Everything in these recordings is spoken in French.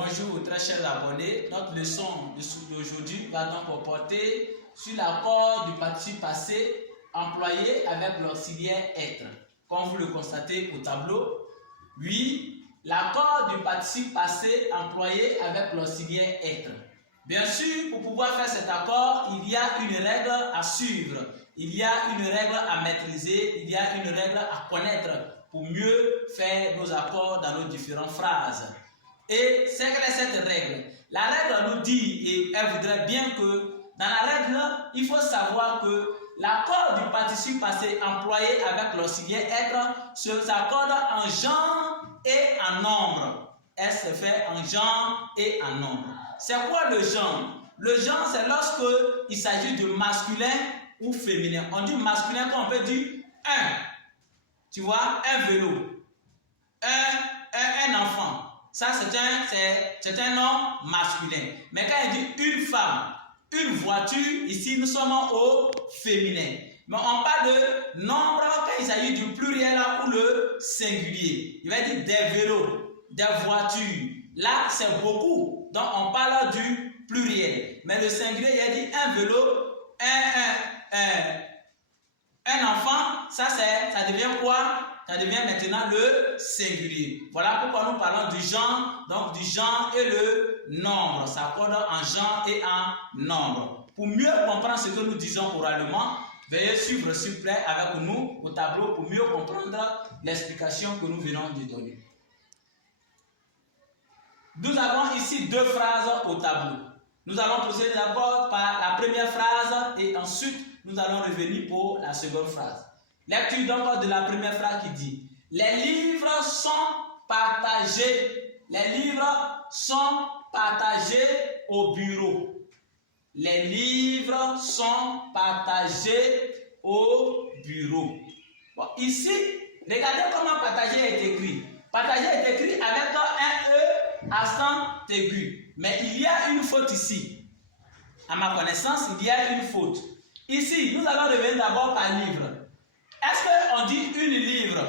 Bonjour très chers abonnés, notre leçon d'aujourd'hui va donc porter sur l'accord du participe passé employé avec l'auxiliaire être. Comme vous le constatez au tableau, oui, l'accord du participe passé employé avec l'auxiliaire être. Bien sûr, pour pouvoir faire cet accord, il y a une règle à suivre, il y a une règle à maîtriser, il y a une règle à connaître pour mieux faire nos accords dans nos différentes phrases. Et c'est quelle est cette règle? La règle nous dit, et elle voudrait bien que, dans la règle, il faut savoir que l'accord du participe passé employé avec l'auxiliaire être s'accorde en genre et en nombre. Elle se fait en genre et en nombre. C'est quoi le genre? Le genre, c'est lorsque il s'agit de masculin ou féminin. On dit masculin quand on peut dire un. Tu vois, un vélo, un enfant. Ça, c'est un nom masculin. Mais quand il dit une femme, une voiture, ici, nous sommes au féminin. Mais on parle de nombre quand il s'agit du pluriel ou le singulier. Il va dire des vélos, des voitures. Là, c'est beaucoup. Donc, on parle du pluriel. Mais le singulier, il a dit un vélo, un enfant. Ça devient quoi? Ça devient maintenant le singulier. Voilà pourquoi nous parlons du genre, donc du genre et le nombre. Ça accorde en genre et en nombre. Pour mieux comprendre ce que nous disons oralement, veuillez suivre s'il vous plaît avec nous au tableau pour mieux comprendre l'explication que nous venons de donner. Nous avons ici deux phrases au tableau. Nous allons procéder d'abord par la première phrase et ensuite nous allons revenir pour la seconde phrase. Lecture donc de la première phrase qui dit: les livres sont partagés. Les livres sont partagés au bureau. Les livres sont partagés au bureau. Bon, ici, regardez comment partager est écrit. Partager est écrit avec un E accent aigu. Mais il y a une faute ici. À ma connaissance, il y a une faute. Ici, nous allons revenir d'abord par livre. Est-ce qu'on dit une livre?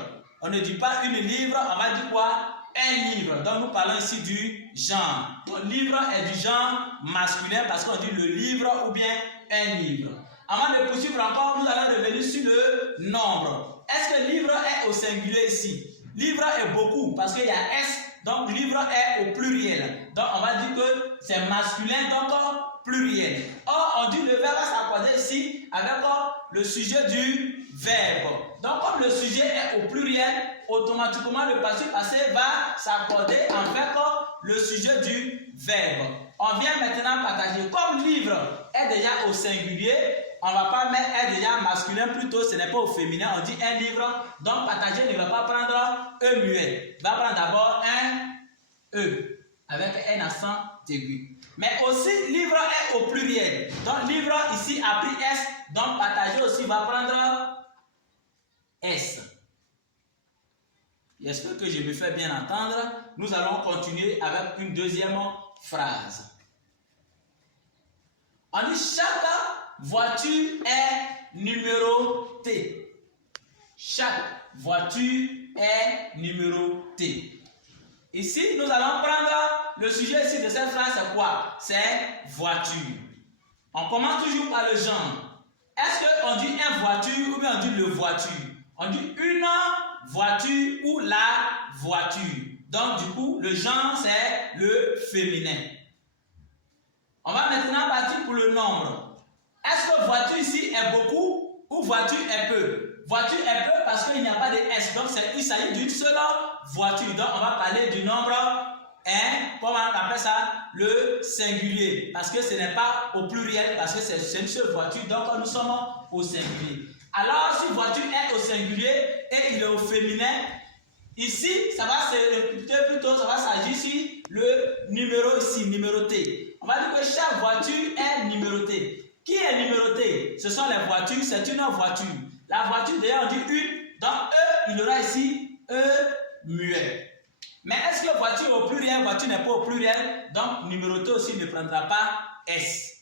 On ne dit pas une livre, on va dire quoi? Un livre. Donc nous parlons ici du genre. Donc livre est du genre masculin parce qu'on dit le livre ou bien un livre. Avant de poursuivre encore, nous allons revenir sur le nombre. Est-ce que livre est au singulier ici? Livre est beaucoup parce qu'il y a S, donc livre est au pluriel. Donc on va dire que c'est masculin, donc pluriel. Or, on dit le verbe va s'accorder ici avec le sujet du verbe. Donc, comme le sujet est au pluriel, automatiquement le participe passé va s'accorder avec le sujet du verbe. On vient maintenant partager. Comme livre est déjà au singulier, on ne va pas mettre est déjà masculin, plutôt ce n'est pas au féminin, on dit un livre. Donc, partager ne va pas prendre E muet. Il va prendre d'abord un E avec un accent aigu. Mais aussi, livre est au pluriel. Donc, livre ici a pris S. Donc, partager aussi va prendre S. J'espère que je me fais bien entendre. Nous allons continuer avec une deuxième phrase. On dit chaque voiture est numérotée. Chaque voiture est numérotée. Ici, nous allons prendre le sujet ici de cette phrase, c'est quoi? C'est voiture. On commence toujours par le genre. Est-ce qu'on dit un voiture ou bien on dit le voiture? On dit une voiture ou la voiture. Donc, du coup, le genre, c'est le féminin. On va maintenant partir pour le nombre. Est-ce que voiture ici est beaucoup ou voiture est peu? Voiture est peu parce qu'il n'y a pas de S. Donc, il s'agit d'une seule voiture. Donc, on va parler du nombre 1. Comment on appelle ça? Le singulier. Parce que ce n'est pas au pluriel, parce que c'est une seule voiture. Donc, nous sommes au singulier. Alors, si voiture est au singulier et il est au féminin, ici, ça va se répéter plutôt, ça va s'agir sur le numéro ici, numéroté. On va dire que chaque voiture est numérotée. Qui est numéroté? Ce sont les voitures, c'est une voiture. La voiture, d'ailleurs, on dit une. Donc, E, il aura ici E muet. Mais est-ce que voiture est au pluriel? Voiture n'est pas au pluriel. Donc, numéroté aussi ne prendra pas S.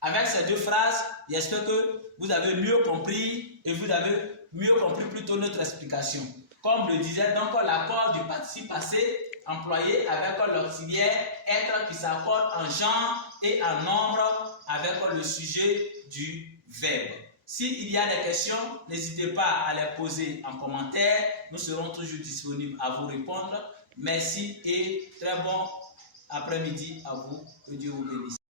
Avec ces deux phrases, j'espère que vous avez mieux compris et vous avez mieux compris plutôt notre explication. comme le disait donc l'accord du participe passé employé avec l'auxiliaire être qui s'accorde en genre et en nombre avec le sujet du verbe. S'il y a des questions, n'hésitez pas à les poser en commentaire. Nous serons toujours disponibles à vous répondre. Merci et très bon après-midi à vous. Que Dieu vous bénisse.